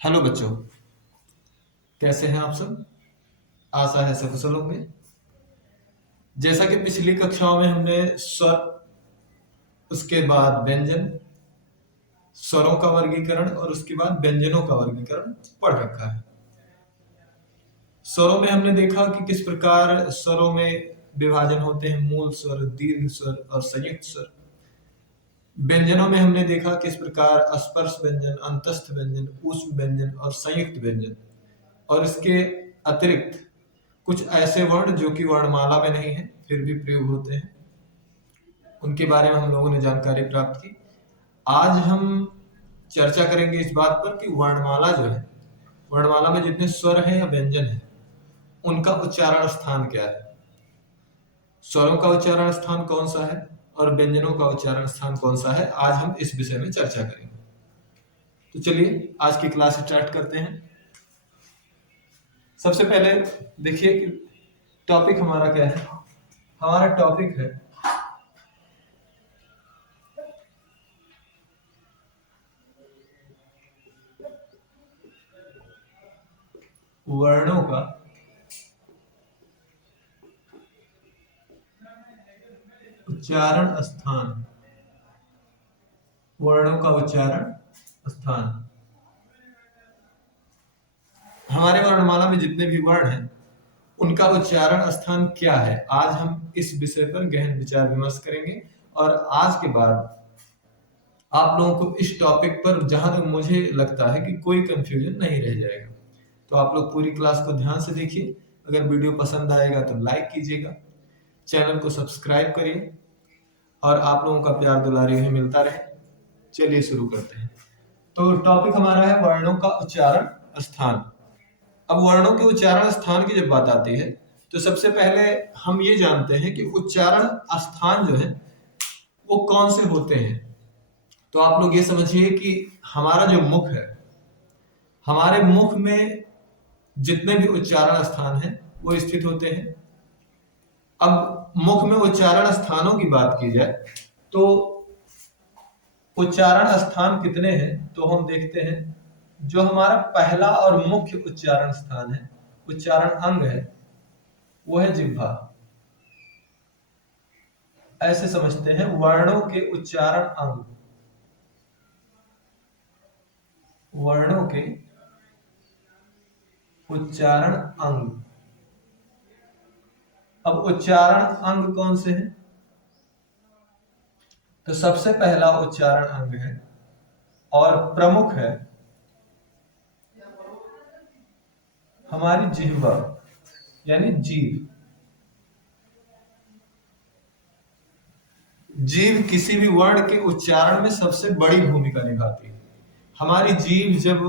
Hello बच्चों, कैसे हैं आप सब। आशा है सब कुशल होंगे। जैसा कि पिछली कक्षाओं में हमने स्वर, उसके बाद व्यंजन, स्वरों का वर्गीकरण और उसके बाद व्यंजनों का वर्गीकरण पढ़ रखा है। स्वरों में हमने देखा कि किस प्रकार स्वरों में विभाजन होते हैं, मूल स्वर, दीर्घ स्वर और संयुक्त स्वर। व्यंजनों में हमने देखा किस प्रकार स्पर्श व्यंजन, अंतस्थ व्यंजन, ऊष्म व्यंजन और संयुक्त व्यंजन, और इसके अतिरिक्त कुछ ऐसे वर्ण जो कि वर्णमाला में नहीं है फिर भी प्रयोग होते हैं, उनके बारे में हम लोगों ने जानकारी प्राप्त की। आज हम चर्चा करेंगे इस बात पर कि वर्णमाला जो है, वर्णमाला में जितने स्वर हैं या व्यंजन हैं, उनका उच्चारण स्थान क्या है, स्वरों का उच्चारण स्थान कौन सा है और व्यंजनों का उच्चारण स्थान कौन सा है। आज हम इस विषय में चर्चा करेंगे। तो चलिए आज की क्लास स्टार्ट करते हैं। सबसे पहले देखिए कि टॉपिक हमारा क्या है। हमारा टॉपिक है वर्णों का उच्चारण स्थान। वर्णों का उच्चारण स्थान। हमारे वर्णमाला में जितने भी वर्ण हैं उनका उच्चारण स्थान क्या है, आज हम इस विषय पर गहन विचार विमर्श करेंगे। और आज के बाद आप लोगों को इस टॉपिक पर जहां तक मुझे लगता है कि कोई कंफ्यूजन नहीं रह जाएगा। तो आप लोग पूरी क्लास को ध्यान से देखिए। अगर वीडियो पसंद आएगा तो लाइक कीजिएगा, चैनल को सब्सक्राइब करिए और आप लोगों का प्यार दुलार हमें मिलता रहे। चलिए शुरू करते हैं। तो टॉपिक हमारा है वर्णों का उच्चारण स्थान। अब वर्णों के उच्चारण स्थान की जब बात आती है तो सबसे पहले हम ये जानते हैं कि उच्चारण स्थान जो है वो कौन से होते हैं। तो आप लोग ये समझिए कि हमारा जो मुख है, हमारे मुख में जितने भी उच्चारण स्थान हैं वो स्थित होते हैं। अब मुख में उच्चारण स्थानों की बात की जाए तो उच्चारण स्थान कितने हैं, तो हम देखते हैं जो हमारा पहला और मुख्य उच्चारण स्थान है, उच्चारण अंग है, वो है जिह्वा। ऐसे समझते हैं वर्णों के उच्चारण अंग, वर्णों के उच्चारण अंग। अब उच्चारण अंग कौन से हैं, तो सबसे पहला उच्चारण अंग है और प्रमुख है हमारी जिह्वा, यानी जीभ। जीभ किसी भी वर्ण के उच्चारण में सबसे बड़ी भूमिका निभाती है। हमारी जीभ जब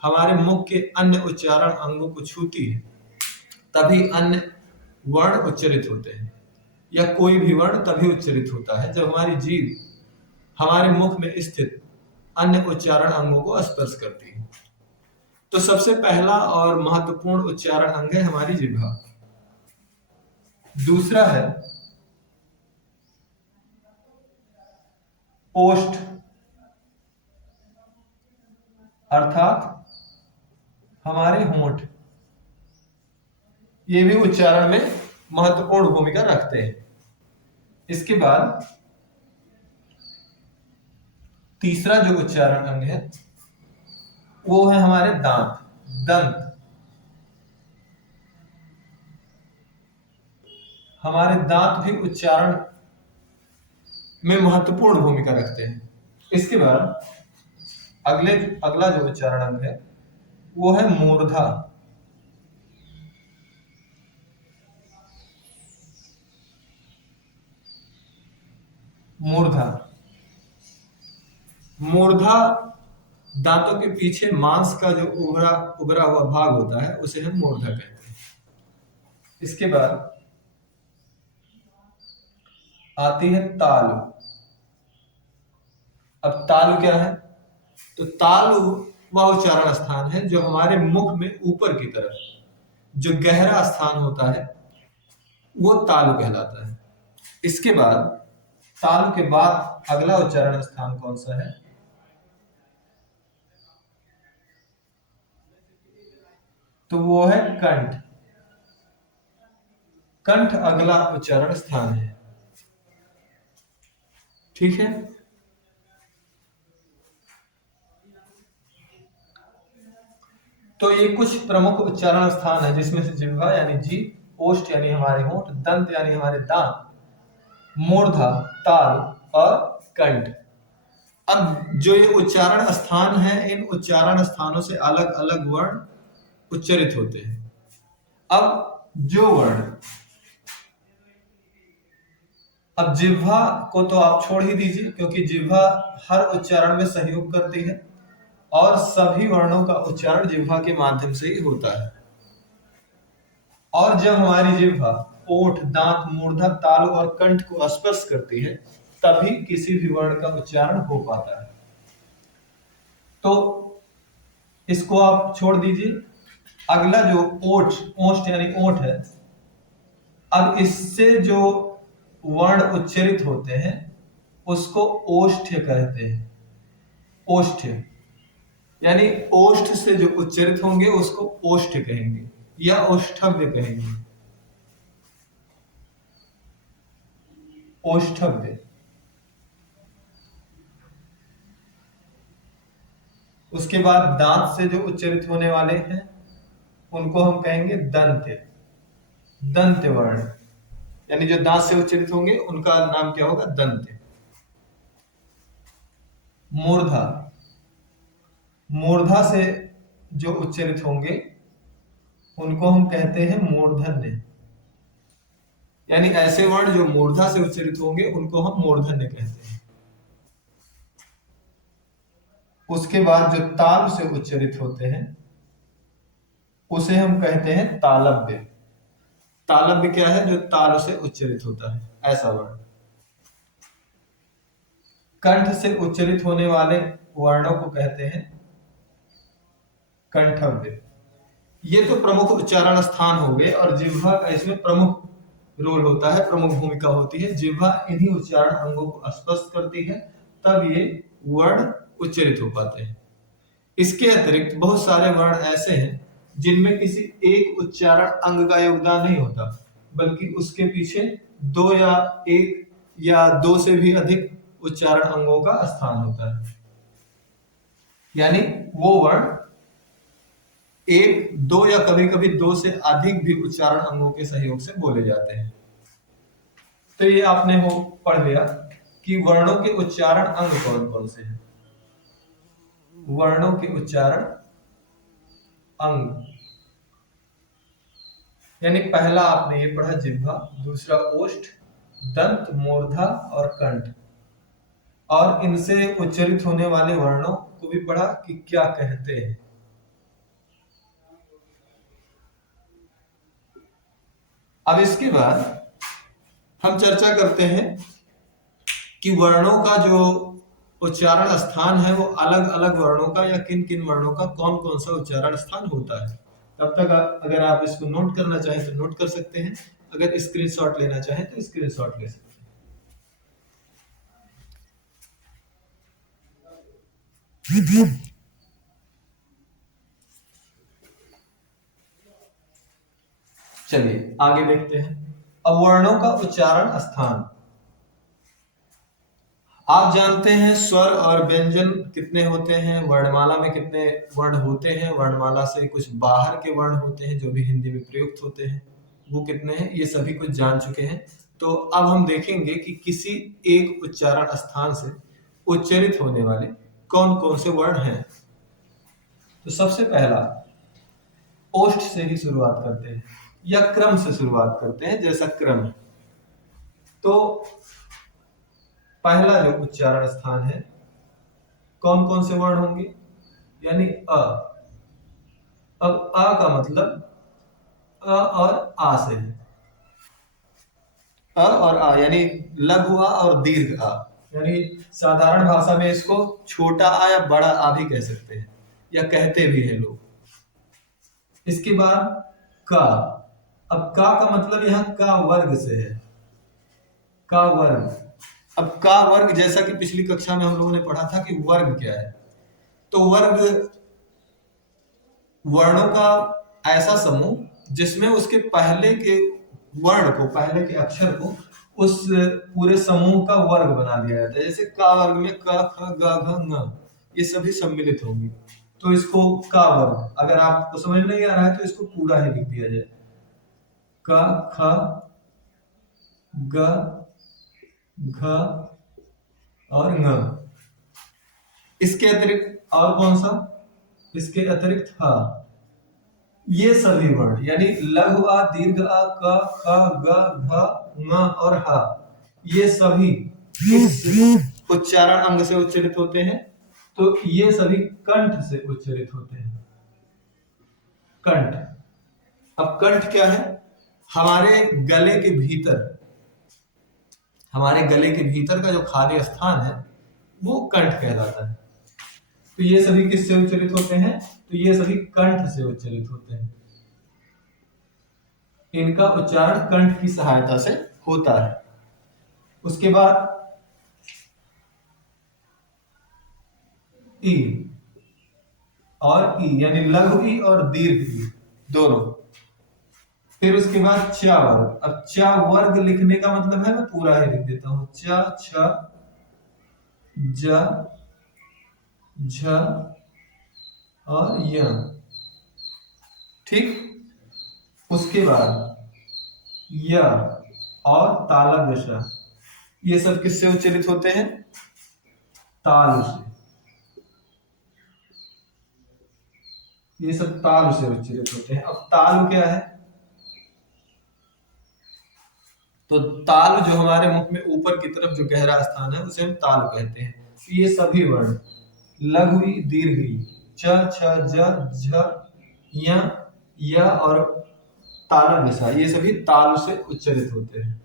हमारे मुख के अन्य उच्चारण अंगों को छूती है तभी अन्य वर्ण उच्चरित होते हैं, या कोई भी वर्ण तभी उच्चरित होता है जब हमारी जीभ हमारे मुख में स्थित अन्य उच्चारण अंगों को स्पर्श करती है। तो सबसे पहला और महत्वपूर्ण उच्चारण अंग है हमारी जिह्वा। दूसरा है ओष्ठ, अर्थात हमारे होंठ। ये भी उच्चारण में महत्वपूर्ण भूमिका रखते हैं। इसके बाद तीसरा जो उच्चारण अंग है वो है हमारे दांत, दंत। हमारे दांत भी उच्चारण में महत्वपूर्ण भूमिका रखते हैं। इसके बाद अगला जो उच्चारण अंग है वो है मूर्धा। मूर्धा, मूर्धा दांतों के पीछे मांस का जो उभरा उभरा हुआ भाग होता है उसे हम मूर्धा कहते हैं। इसके बाद आती है तालु। अब तालु क्या है, तो तालु वह उच्चारण स्थान है जो हमारे मुख में ऊपर की तरफ जो गहरा स्थान होता है वो तालु कहलाता है। इसके बाद तालु के बाद अगला उच्चारण स्थान कौन सा है, तो वो है कंठ। कंठ अगला उच्चारण स्थान है। ठीक है। तो ये कुछ प्रमुख उच्चारण स्थान है जिसमें से जिह्वा यानी जीभ, ओष्ठ यानी हमारे होंठ, दंत यानी हमारे दांत, मूर्धा, ताल और कंठ। अब जो ये उच्चारण स्थान है, इन उच्चारण स्थानों से अलग अलग वर्ण उच्चरित होते हैं। अब जो वर्ण, अब जिह्वा को तो आप छोड़ ही दीजिए क्योंकि जिह्वा हर उच्चारण में सहयोग करती है और सभी वर्णों का उच्चारण जिह्वा के माध्यम से ही होता है। और जब हमारी जिह्वा ओठ, दांत, मूर्धा, तालु और कंठ को स्पर्श करती है तभी किसी भी वर्ण का उच्चारण हो पाता है। तो इसको आप छोड़ दीजिए। अगला जो ओठ, ओष्ठ यानी ओठ है, अब इससे जो वर्ण उच्चरित होते हैं उसको ओष्ठ्य कहते हैं। ओष्ठ्य यानी ओष्ठ से जो उच्चरित होंगे उसको ओष्ठ्य कहेंगे या ओष्ठव्य कहेंगे। ओष्ठव्य। उसके बाद दांत से जो उच्चरित होने वाले हैं उनको हम कहेंगे दंत्य। दंत्य वर्ण यानी जो दांत से उच्चरित होंगे उनका नाम क्या होगा? दंत्य। मूर्धा, मूर्धा से जो उच्चरित होंगे उनको हम कहते हैं मूर्धन्य। यानी ऐसे वर्ण जो मूर्धा से उच्चरित होंगे उनको हम मूर्धन्य कहते हैं। उसके बाद जो ताल से उच्चरित होते हैं उसे हम कहते हैं तालव्य। तालव्य क्या है? जो ताल से उच्चरित होता है, ऐसा वर्ण। कंठ से उच्चरित होने वाले वर्णों को कहते हैं कंठव्य। ये तो प्रमुख उच्चारण स्थान हो गए और जिह्वा का इसमें प्रमुख रोल होता है, प्रमुख भूमिका होती है। जिह्वा इन्हीं उच्चारण अंगों को स्पर्श करती है तब ये वर्ण उच्चरित हो पाते हैं। इसके अतिरिक्त बहुत सारे वर्ण ऐसे हैं जिनमें किसी एक उच्चारण अंग का योगदान नहीं होता बल्कि उसके पीछे दो या एक या दो से भी अधिक उच्चारण अंगों का स्थान होता है। यानी वो वर्ण एक, दो या कभी कभी दो से अधिक भी उच्चारण अंगों के सहयोग से बोले जाते हैं। तो ये आपने वो पढ़ लिया कि वर्णों के उच्चारण अंग कौन कौन से हैं। वर्णों के उच्चारण अंग यानी पहला आपने ये पढ़ा जिह्वा, दूसरा ओष्ठ, दंत, मूर्धा और कंठ, और इनसे उच्चरित होने वाले वर्णों को भी पढ़ा कि क्या कहते हैं। अब इसके बाद हम चर्चा करते हैं कि वर्णों का जो उच्चारण स्थान है वो अलग अलग वर्णों का या किन किन वर्णों का कौन कौन सा उच्चारण स्थान होता है। तब तक अगर आप इसको नोट करना चाहें तो नोट कर सकते हैं, अगर स्क्रीनशॉट लेना चाहें तो स्क्रीनशॉट ले सकते हैं। चलिए आगे देखते हैं। अब वर्णों का उच्चारण स्थान। आप जानते हैं स्वर और व्यंजन कितने होते हैं, वर्णमाला में कितने वर्ण होते हैं, वर्णमाला से कुछ बाहर के वर्ण होते हैं जो भी हिंदी में प्रयुक्त होते हैं वो कितने हैं, ये सभी कुछ जान चुके हैं। तो अब हम देखेंगे कि किसी एक उच्चारण स्थान से उच्चरित होने वाले कौन कौन से वर्ण हैं। तो सबसे पहला ओष्ठ से ही शुरुआत करते हैं या क्रम से शुरुआत करते हैं, जैसा क्रम है। तो पहला जो उच्चारण स्थान है कौन कौन से वर्ण होंगे, यानी अ। अब अ का मतलब अ और आ से है। अ और आ यानी लघु आ और दीर्घ आ, यानी साधारण भाषा में इसको छोटा आ या बड़ा आ भी कह सकते हैं या कहते भी हैं लोग। इसके बाद का। अब का मतलब यहां का वर्ग से है, का वर्ग। अब का वर्ग जैसा कि पिछली कक्षा में हम लोगों ने पढ़ा था कि वर्ग क्या है, तो वर्ग वर्णों का ऐसा समूह जिसमें उसके पहले के वर्ण को, पहले के अक्षर को उस पूरे समूह का वर्ग बना दिया जाता है। जैसे का वर्ग में क ख ग घ ङ ये सभी सम्मिलित होंगे, तो इसको का वर्ग। अगर आपको समझ नहीं आ रहा है तो इसको पूरा ही लिख दिया जाए, क ख ग घ और ङ। इसके अतिरिक्त और कौन सा, इसके अतिरिक्त ह। ये सभी वर्ण यानी लघु आ, दीर्घ आ, क ख ग घ ङ और ह, ये सभी इस उच्चारण अंग से उच्चारित होते हैं। तो ये सभी कंठ से उच्चारित होते हैं। कंठ, अब कंठ क्या है? हमारे गले के भीतर, हमारे गले के भीतर का जो खाली स्थान है वो कंठ कहलाता है। तो ये सभी किससे उच्चारित होते हैं? तो ये सभी कंठ से उच्चारित होते हैं। इनका उच्चारण कंठ की सहायता से होता है। उसके बाद ई और ई यानी लघु ई और दीर्घ ई दोनों। फिर उसके बाद च वर्ग। अब च वर्ग लिखने का मतलब है, मैं पूरा ही लिख देता हूं, च छ ज झ और य। ठीक। उसके बाद य और तालव्य श, ये सब किससे उच्चारित होते हैं? ताल से। ये सब ताल से उच्चारित होते हैं। अब ताल क्या है? तो ताल जो हमारे मुख में ऊपर की तरफ जो गहरा स्थान है उसे हम ताल कहते हैं। तो ये सभी वर्ण लघु ई, दीर्घ ई, च छ ज झ य और तालव्य स, ये सभी ताल से उच्चारित होते हैं।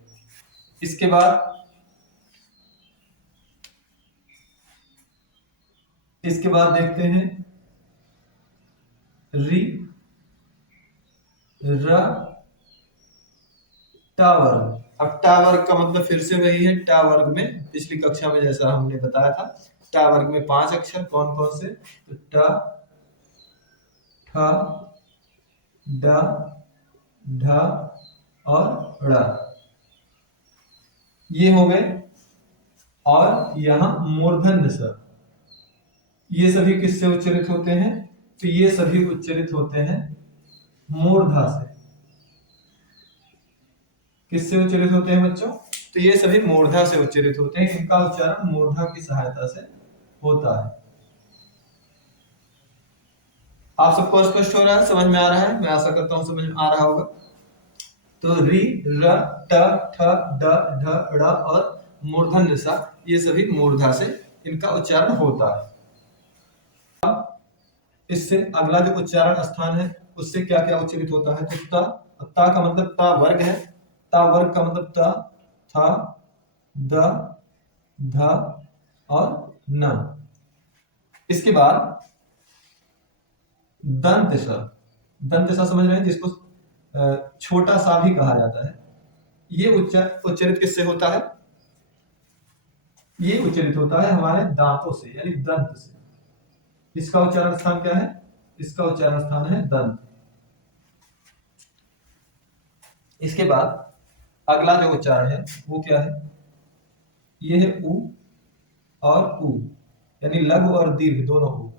इसके बाद देखते हैं री र टा वर्ग। अब टा वर्ग का मतलब फिर से वही है, टा वर्ग में पिछली कक्षा में जैसा हमने बताया था, टा वर्ग में 5 अक्षर कौन कौन से? तो ट, ठ, ड, ढ और ड़, ये हो गए। और यहां मूर्धन्य स, ये सभी किससे उच्चारित होते हैं? तो ये सभी उच्चारित होते हैं मूर्धा से। किससे उच्चारित होते हैं बच्चों? तो ये सभी मूर्धा से उच्चारित होते हैं। इनका उच्चारण मूर्धा की सहायता से होता है। आप सबको स्पष्ट हो रहा है, समझ में आ रहा है? मैं आशा करता हूं समझ में आ रहा होगा। तो री र ट ठ ड ढ ड़ और मूर्धन्य सा, ये सभी मूर्धा से इनका उच्चारण होता है। इससे अगला जो उच्चारण स्थान है उससे क्या क्या उच्चारित होता है? तो ता का मतलब ता वर्ग है। ता वर्ग का मतलब ता, था, द, ध और न। इसके बाद दंत स। दंत स समझ रहे हैं, जिसको छोटा सा भी कहा जाता है। ये उच्चारित किससे होता है? ये उच्चारित होता है हमारे दांतों से यानी दंत से। इसका उच्चारण स्थान क्या है? इसका उच्चारण स्थान है दंत। इसके बाद अगला जो उच्चारण है वो क्या है? ये है उ और उ यानी लघु और दीर्घ दोनों उ।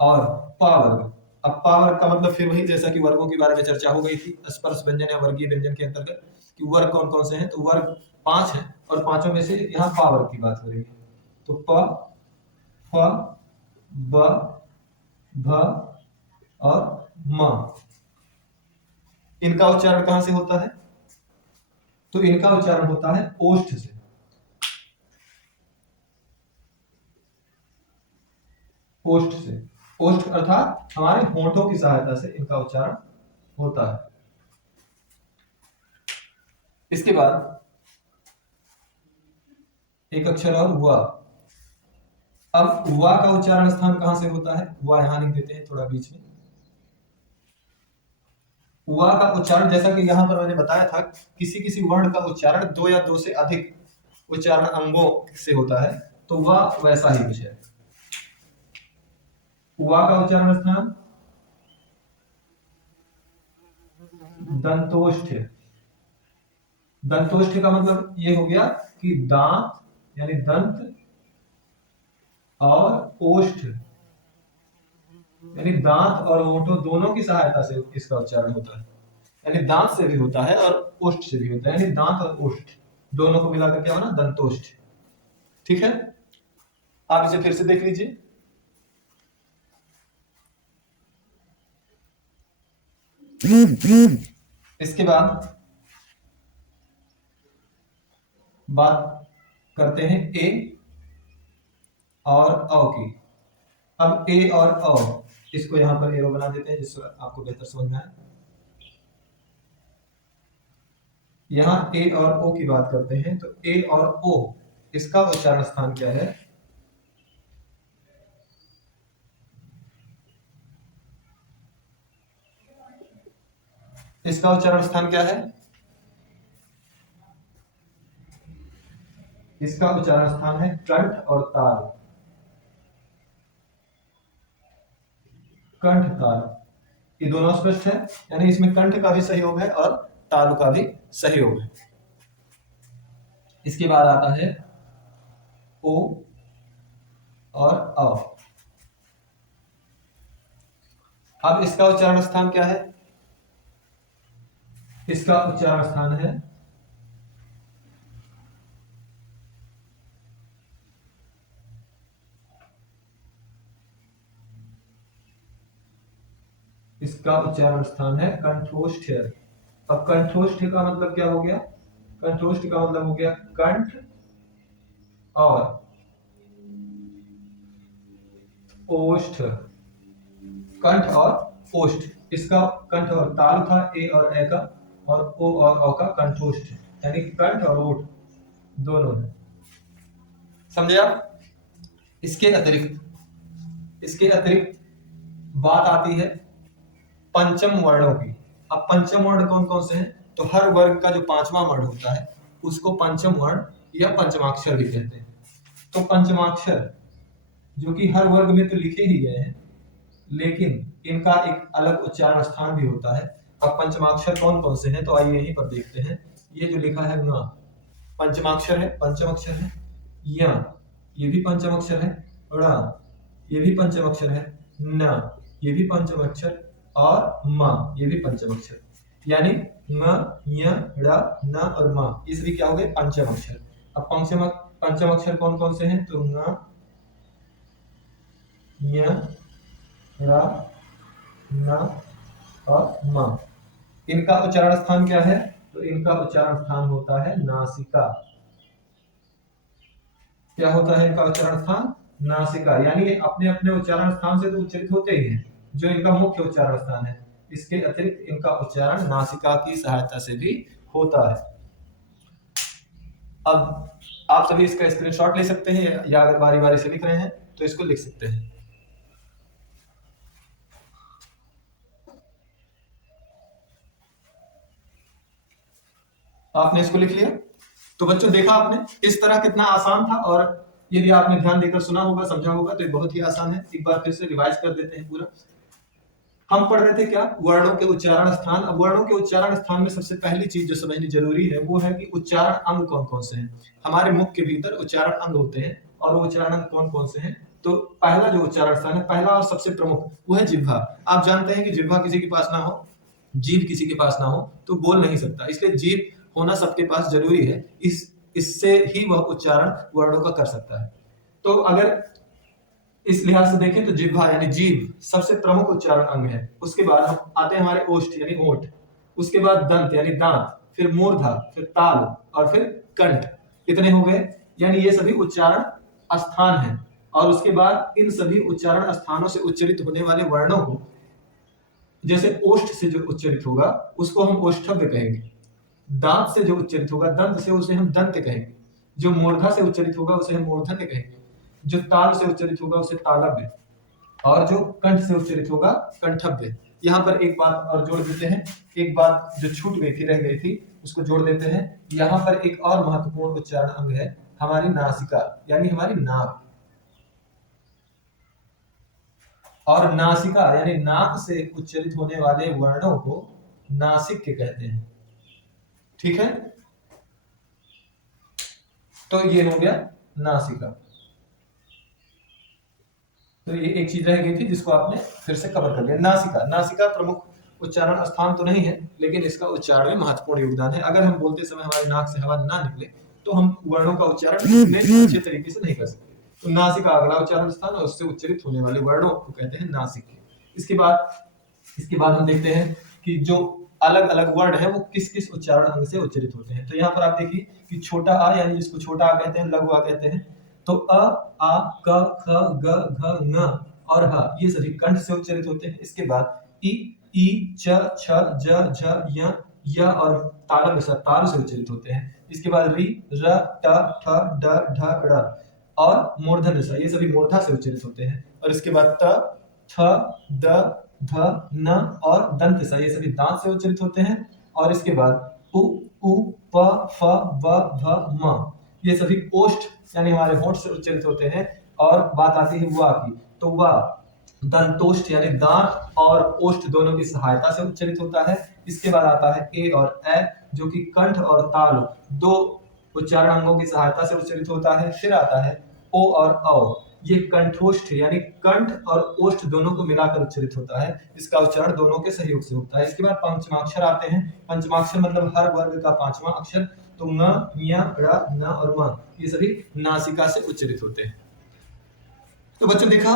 और पा वर्ग। अब पा वर्ग का मतलब फिर वही, जैसा कि वर्गों के बारे में चर्चा हो गई थी स्पर्श व्यंजन या वर्गीय व्यंजन के अंतर्गत, कि वर्ग कौन कौन से हैं। तो वर्ग 5 हैं और पांचों में से यहाँ पा वर्ग की बात हो रही है। तो प, फ, ब, भ और म, इनका उच्चारण कहां से होता है? तो इनका उच्चारण होता है ओष्ठ से। ओष्ठ से, ओष्ठ अर्थात हमारे होंठों की सहायता से इनका उच्चारण होता है। इसके बाद एक अक्षर और हुआ। अब हुआ का उच्चारण स्थान कहां से होता है? हुआ यहां लिख देते हैं थोड़ा बीच में। हुआ का उच्चारण जैसा कि यहां पर मैंने बताया था, किसी किसी वर्ण का उच्चारण 2 या 2 से अधिक उच्चारण अंगों से होता है, तो वह वैसा ही विषय है। हुआ का उच्चारण स्थान दंतोष्ठ। दंतोष्ठ का मतलब ये हो गया कि दांत यानी दंत और ओष्ठ यानी दांत और ओठों दोनों की सहायता से इसका उच्चारण होता है। यानी दांत से भी होता है और ओष्ठ से भी होता है, यानी दांत और ओष्ठ दोनों को मिलाकर क्या बना, दंतोष्ठ। ठीक है, आप इसे फिर से देख लीजिए। इसके बाद बात करते हैं ए और अ की। अब ए और अ, इसको यहां पर एरो बना देते हैं जिससे आपको बेहतर समझ में आए। यहां ए और ओ की बात करते हैं, तो ए और ओ इसका उच्चारण स्थान क्या है? इसका उच्चारण स्थान क्या है? इसका उच्चारण स्थान है कंठ और ताल। कंठ ताल ये दोनों स्पष्ट है, यानी इसमें कंठ का भी सहयोग है और तालु का भी सहयोग है। इसके बाद आता है ओ और अ। अब इसका उच्चारण स्थान क्या है? इसका उच्चारण स्थान है इसका उच्चारण स्थान है कंठोष्ठ। अब कंठोष्ठ का मतलब क्या हो गया? कंठोष्ठ का मतलब हो गया कंठ और ओष्ठ। कंठ और ओष्ठ, इसका कंठ और ताल था ए और ए का, और ओ और औ का कंठोष्ठ, यानी कंठ और ओठ दोनों है। समझे आप? इसके अतिरिक्त बात आती है पंचम वर्णों की। अब पंचम वर्ण कौन कौन से हैं? तो हर वर्ग का जो पांचवा वर्ण होता है उसको पंचम वर्ण या पंचमाक्षर भी कहते हैं। तो पंचमाक्षर जो कि हर वर्ग में तो लिखे ही गए हैं, लेकिन इनका एक अलग उच्चारण स्थान भी होता है। अब पंचमाक्षर कौन कौन से हैं, तो आइए यहीं पर देखते हैं। ये जो लिखा है ङ, पंचमाक्षर है, पंचम अक्षर है। य, ये भी पंचम अक्षर है। ण, ये भी पंचम अक्षर है। न, ये भी पंचम अक्षर। और म, ये भी पंचम अक्षर। यानी ङ, य, ड़, न और म, ये सभी क्या हो गए? पंचम अक्षर। अब पंचम अक्षर कौन कौन से हैं? तो ङ, य, ड़, न और म। इनका उच्चारण स्थान क्या है? तो इनका उच्चारण स्थान होता है नासिका। क्या होता है इनका उच्चारण स्थान? नासिका। यानी ये अपने अपने उच्चारण स्थान से तो उच्चरित होते ही हैं, जो इनका मुख्य उच्चारण स्थान है। इसके अतिरिक्त इनका उच्चारण नासिका की सहायता से भी होता है। अब आप सभी इसका स्क्रीनशॉट ले सकते हैं, या अगर बारी बारी से लिख रहे हैं तो इसको लिख सकते हैं। आपने इसको लिख लिया? तो बच्चों देखा आपने इस तरह कितना आसान था, और यदि आपने ध्यान देकर सुना होगा, समझा होगा, तो ये बहुत ही आसान है। एक बार फिर से रिवाइज कर देते हैं पूरा। हम पढ़ रहे थे क्या? वर्णों के उच्चारण स्थान। अब वर्णों के उच्चारण स्थान में सबसे पहली चीज जो समझनी जरूरी है वो है कि उच्चारण अंग कौन कौन से हैं। हमारे मुख के भीतर उच्चारण अंग होते हैं, और वो उच्चारण अंग कौन कौन से हैं? तो पहला जो उच्चारण स्थान है, पहला और सबसे प्रमुख, वो है जिह्वा। आप जानते हैं कि जिह्वा किसी के पास ना हो, जीभ किसी के पास ना हो तो बोल नहीं सकता, इसलिए जीभ होना सबके पास जरूरी है। इससे ही वह उच्चारण वर्णों का कर सकता है। तो अगर इस लिहाज से देखें तो जिह्वा यानी जीभ सबसे प्रमुख उच्चारण अंग है। उसके बाद हम आते हैं हमारे ओष्ठ यानी ओठ, उसके बाद दंत यानी दांत, फिर मूर्धा, फिर ताल और फिर कंठ। कितने हो गए? यानी ये सभी उच्चारण स्थान हैं। और उसके बाद इन सभी उच्चारण स्थानों से उच्चरित होने वाले वर्णों को, जैसे ओष्ठ से जो उच्चरित होगा उसको हम ओष्ठव्य कहेंगे, दांत से जो उच्चरित होगा दंत से उसे हम दंत कहेंगे, जो मूर्धा से उच्चरित होगा उसे हम मूर्धन्य कहेंगे, जो ताल से उच्चरित होगा उसे तालव्य, और जो कंठ से उच्चरित होगा कंठव्य। यहाँ पर एक बात और जोड़ देते हैं, एक बात जो छूट गई थी, रह गई थी, उसको जोड़ देते हैं। यहाँ पर एक और महत्वपूर्ण उच्चारण अंग है, हमारी नासिका यानी हमारी नाक। और नासिका यानी नाक से उच्चरित होने वाले वर्णों को नासिक कहते हैं। ठीक है, तो ये हो गया नासिका। तो ये एक चीज रह गई थी जिसको आपने फिर से कवर कर लिया। नासिका, नासिका प्रमुख उच्चारण स्थान तो नहीं है, लेकिन इसका उच्चारण में महत्वपूर्ण योगदान है। अगर हम बोलते समय हमारे नाक से हवा ना निकले तो हम वर्णों का उच्चारण अच्छे तरीके से नहीं कर सकते। तो नासिका अगला उच्चारण स्थान और उससे उच्चरित होने वाले वर्णों को कहते हैं नासिक। इसके बाद हम देखते हैं कि जो अलग अलग वर्ड है वो किस किस उच्चारण अंग से उच्चरित होते हैं। तो यहाँ पर आप देखिए कि छोटा आ, यानी जिसको छोटा आ कहते हैं, लघु आ कहते हैं, तो अ, आ, क, ख, ग, घ, ङ और ह ये सभी कंठ से उच्चरित होते हैं। इसके बाद ई, च, छ, ज, झ, य और तालव्य के साथ ताल से उच्चरित होते हैं। इसके बाद री, र, ट, ठ, ड, ढ, ड़ और मूर्धन्य स ये सभी मूर्धा से उच्चरित होते हैं। और इसके बाद त, थ, द, ध, न और दंत स ये सभी दांत से उच्चरित होते हैं। और इसके बाद उ, प, फ, ब, भ, म ये सभी ओष्ठ यानी हमारे होंठ से उच्चरित होते हैं। और बात आती है वा की, तो वा दंतोष्ठ यानी दांत और ओष्ठ दोनों की सहायता से उच्चरित होता है। इसके बाद आता है ए और ए जो कि कंठ और ताल दो उच्चारण अंगों की सहायता से उच्चरित होता है। फिर आता है ओ और औ, ये कंठोष्ठ यानी कंठ और ओष्ठ दोनों को मिलाकर उच्चरित होता है। इसका उच्चारण दोनों के सहयोग से होता है। इसके बाद पंचमाक्षर आते हैं। पंचमाक्षर मतलब हर वर्ग का पांचवा अक्षर, तो न, य, ड़, न और म ये सभी नासिका से उच्चरित होते हैं। तो बच्चों देखा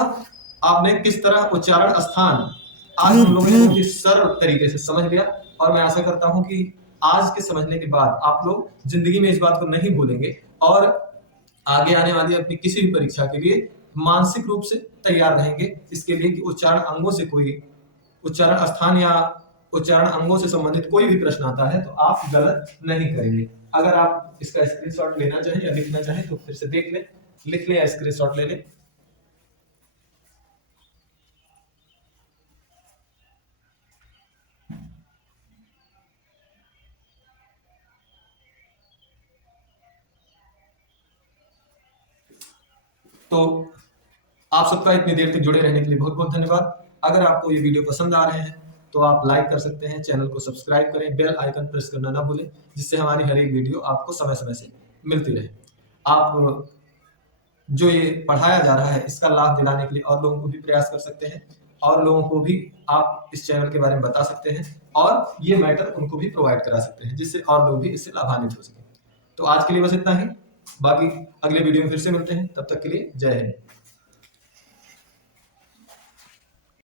आपने किस तरह उच्चारण स्थान आज हम लोगों ने बहुत ही सरल तरीके से समझ लिया। और मैं आशा करता हूं कि आज के समझने के बाद आप लोग जिंदगी में इस बात को नहीं भूलेंगे और आगे आने वाली अपनी किसी भी परीक्षा के लिए मानसिक रूप से तैयार रहेंगे। इसके लिए कि उच्चारण अंगों से कोई उच्चारण स्थान या उच्चारण अंगों से संबंधित कोई भी प्रश्न आता है तो आप गलत नहीं करेंगे। अगर आप इसका स्क्रीनशॉट लेना चाहें या लिखना चाहें तो फिर से देख लें, लिख लें या स्क्रीनशॉट ले लें। तो आप सबका इतनी देर तक जुड़े रहने के लिए बहुत बहुत धन्यवाद। अगर आपको ये वीडियो पसंद आ रहे हैं तो आप लाइक कर सकते हैं, चैनल को सब्सक्राइब करें, बेल आइकन प्रेस करना ना भूलें, जिससे हमारी हर एक वीडियो आपको समय समय से मिलती रहे। आप जो ये पढ़ाया जा रहा है इसका लाभ दिलाने के लिए और लोगों को भी प्रयास कर सकते हैं, और लोगों को भी आप इस चैनल के बारे में बता सकते हैं और ये मैटर उनको भी प्रोवाइड करा सकते हैं, जिससे और लोग भी इससे लाभान्वित हो सके। तो आज के लिए बस इतना ही, बाकी अगले वीडियो में फिर से मिलते हैं, तब तक के लिए जय हिंद।